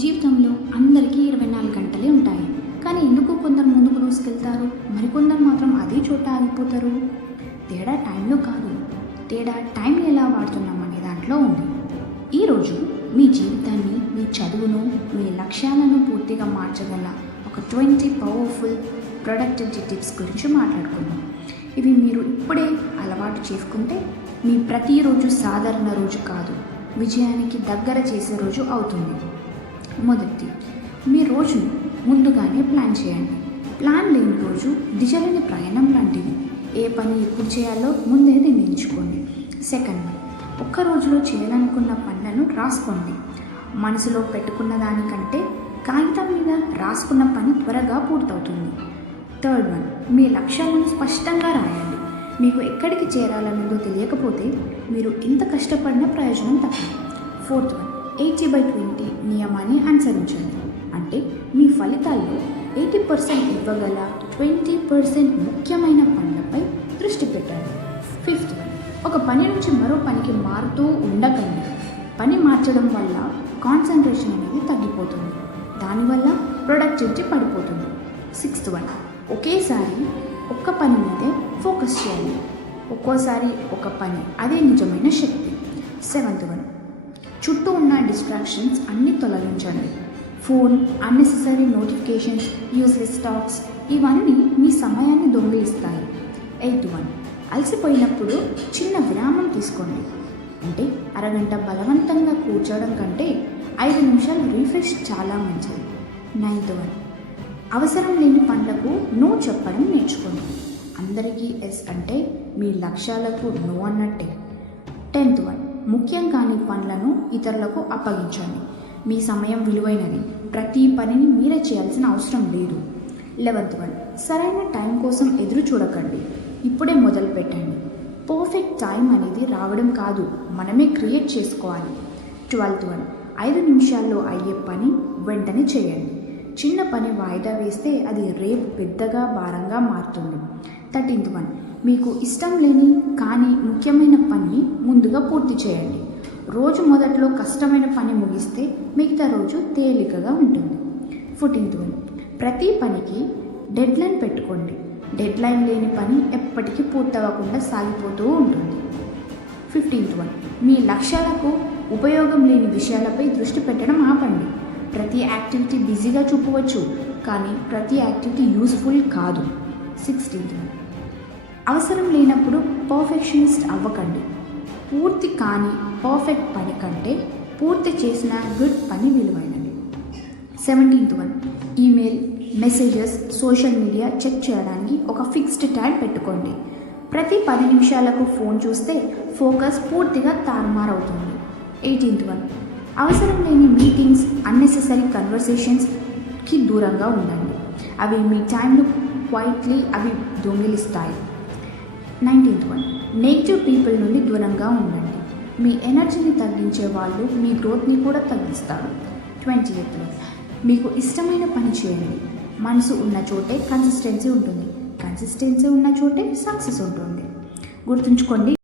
జీవితంలో అందరికీ 24 గంటలే ఉంటాయి. కానీ ఎందుకు కొందరు ముందుకు దూసుకెళ్తారు, మరికొందరు మాత్రం అదే చోట ఆగిపోతారు? తేడా టైంలో కాదు, తేడా టైంని ఎలా వాడుతున్నాం అనే దాంట్లో ఉంది. ఈరోజు మీ జీవితాన్ని, మీ చదువును, మీ లక్ష్యాలను పూర్తిగా మార్చగల ఒక 20 పవర్ఫుల్ ప్రొడక్టివిటీ టిప్స్ గురించి మాట్లాడుకుందాం. ఇవి మీరు ఇప్పుడే అలవాటు చేసుకుంటే మీ ప్రతిరోజు సాధారణ రోజు కాదు, విజయానికి దగ్గర చేసే రోజు అవుతుంది. మొదటి, మీ రోజు ముందుగానే ప్లాన్ చేయండి. ప్లాన్ లేని రోజు దిశలేని ప్రయాణం లాంటిది. ఏ పని ఎప్పుడు చేయాలో ముందే నిర్ణయించుకోండి. సెకండ్, ఒక్క రోజులో చేయాలనుకున్న పనులను రాసుకోండి. మనసులో పెట్టుకున్న దానికంటే కాగితం మీద రాసుకున్న పని త్వరగా పూర్తవుతుంది. థర్డ్ వన్, మీ లక్ష్యాలను స్పష్టంగా రాయండి. మీకు ఎక్కడికి చేరాలన్నదో తెలియకపోతే మీరు ఎంత కష్టపడినా ప్రయోజనం తక్కువ. ఫోర్త్ వన్, 80/20 నియమాన్ని అనుసరించండి. అంటే మీ ఫలితాల్లో 80% ఇవ్వగల 20% ముఖ్యమైన పనులపై దృష్టి పెట్టండి. ఫిఫ్త్ వన్, ఒక పని నుంచి మరో పనికి మారుతూ ఉండకండి. పని మార్చడం వల్ల కాన్సన్ట్రేషన్ అనేది తగ్గిపోతుంది, దానివల్ల ప్రొడక్టివిటీ పడిపోతుంది. సిక్స్త్ వన్, ఒకేసారి ఒక్క పని మీదే ఫోకస్ చేయాలి. ఒక్కోసారి ఒక పని, అదే నిజమైన శక్తి. సెవెంత్ వన్, చుట్టూ ఉన్న డిస్ట్రాక్షన్స్ అన్నీ తొలగించండి. Phone, unnecessary notifications, useless talks ఇవన్నీ మీ సమయాన్ని దొంగిలిస్తాయి. ఎయిత్ వన్, అలసిపోయినప్పుడు చిన్న విరామం తీసుకోండి. అంటే అరగంట బలవంతంగా కూర్చోవడం కంటే 5 నిమిషాలు రీఫ్రెష్ చాలా మంచిది. నైన్త్ వన్, అవసరం లేని పనులకు నో చెప్పడం నేర్చుకోండి. అందరికీ ఎస్ అంటే మీ లక్ష్యాలకు నో అన్నట్టే. 10th వన్, ముఖ్యం కాని పనులను ఇతరులకు అప్పగించండి. మీ సమయం విలువైనది, ప్రతి పనిని మీరే చేయాల్సిన అవసరం లేదు. 11th వన్, సరైన టైం కోసం ఎదురు చూడకండి, ఇప్పుడే మొదలు పెట్టండి. పర్ఫెక్ట్ టైం అనేది రావడం కాదు, మనమే క్రియేట్ చేసుకోవాలి. 12th వన్, 5 నిమిషాల్లో అయ్యే పని వెంటనే చేయండి. చిన్న పని వాయిదా వేస్తే అది రేపు పెద్దగా భారంగా మారుతుంది. 13th వన్, మీకు ఇష్టం లేని కానీ ముఖ్యమైన పని ముందుగా పూర్తి చేయండి. రోజు మొదట్లో కష్టమైన పని ముగిస్తే మిగతా రోజు తేలికగా ఉంటుంది. 14th వన్, ప్రతి పనికి డెడ్లైన్ పెట్టుకోండి. డెడ్లైన్ లేని పని ఎప్పటికీ పూర్తవ్వకుండా సాగిపోతూ ఉంటుంది. 15th వన్, మీ లక్ష్యాలకు ఉపయోగం లేని విషయాలపై దృష్టి పెట్టడం ఆపండి. ప్రతి యాక్టివిటీ బిజీగా చూపవచ్చు, కానీ ప్రతి యాక్టివిటీ యూస్ఫుల్ కాదు. 16th వన్, అవసరం లేనప్పుడు పర్ఫెక్షనిస్ట్ అవ్వకండి. పూర్తి కాని పర్ఫెక్ట్ పని కంటే పూర్తి చేసిన గుడ్ పని విలువైనది. 17th one, email, messages, social media check చేయడానికి ఒక ఫిక్స్డ్ టైం పెట్టుకోండి. ప్రతి 10 నిమిషాలకు ఫోన్ చూస్తే ఫోకస్ పూర్తిగా తారుమారవుతుంది. 18th వన్, అవసరం లేని మీటింగ్స్, అన్నెసెసరీ కన్వర్సేషన్స్కి దూరంగా ఉండండి. అవి మీ టైంను క్వైట్లీ దొంగిలిస్తాయి. 19th వన్, నెగిటివ్ పీపుల్ నుండి దూరంగా ఉండండి. మీ ఎనర్జీని తగ్గించే వాళ్ళు మీ గ్రోత్ని కూడా తగ్గిస్తారు. 20th వన్, మీకు ఇష్టమైన పని చేయండి. మనసు ఉన్న చోటే కన్సిస్టెన్సీ ఉంటుంది, కన్సిస్టెన్సీ ఉన్న చోటే సక్సెస్ ఉంటుంది. గుర్తుంచుకోండి.